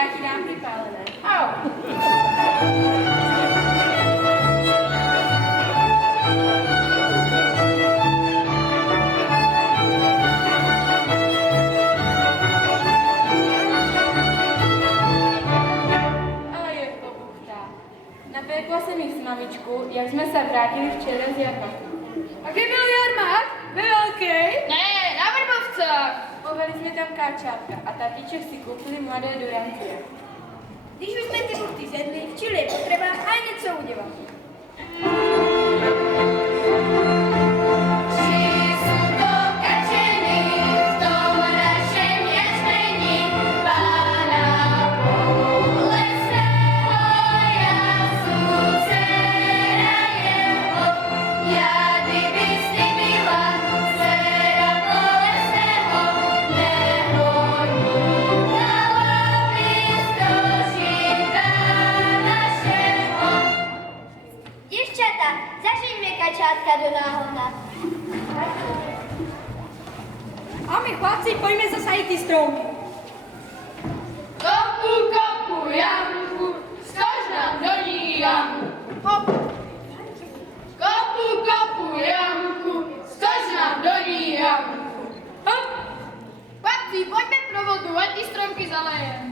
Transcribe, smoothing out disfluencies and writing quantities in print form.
já ti dám připálené. Au. A je to buchta. Napekla jsem jich s mamičku, jak jsme se vrátili včera z jarmarku. A kde byl jarmark? Ve velkej? Ne, na Vrbovcách. Poveli jsme tam káčátka a tatíček si koupili mladé durancie. Když už jsme ty buchty zjedli, čili je potřeba aj něco udělat. Kačátka do náhoda. A my chlapci, pojďme zasadit ty stromy. Kopu, kopu, jamku, skoč nám do ní jamku. Hop. Kopu, kopu, jamku, skoč nám do ní jamku. Hop. Chlapci, pojďme pro vodu, ať ty stromky zalejem.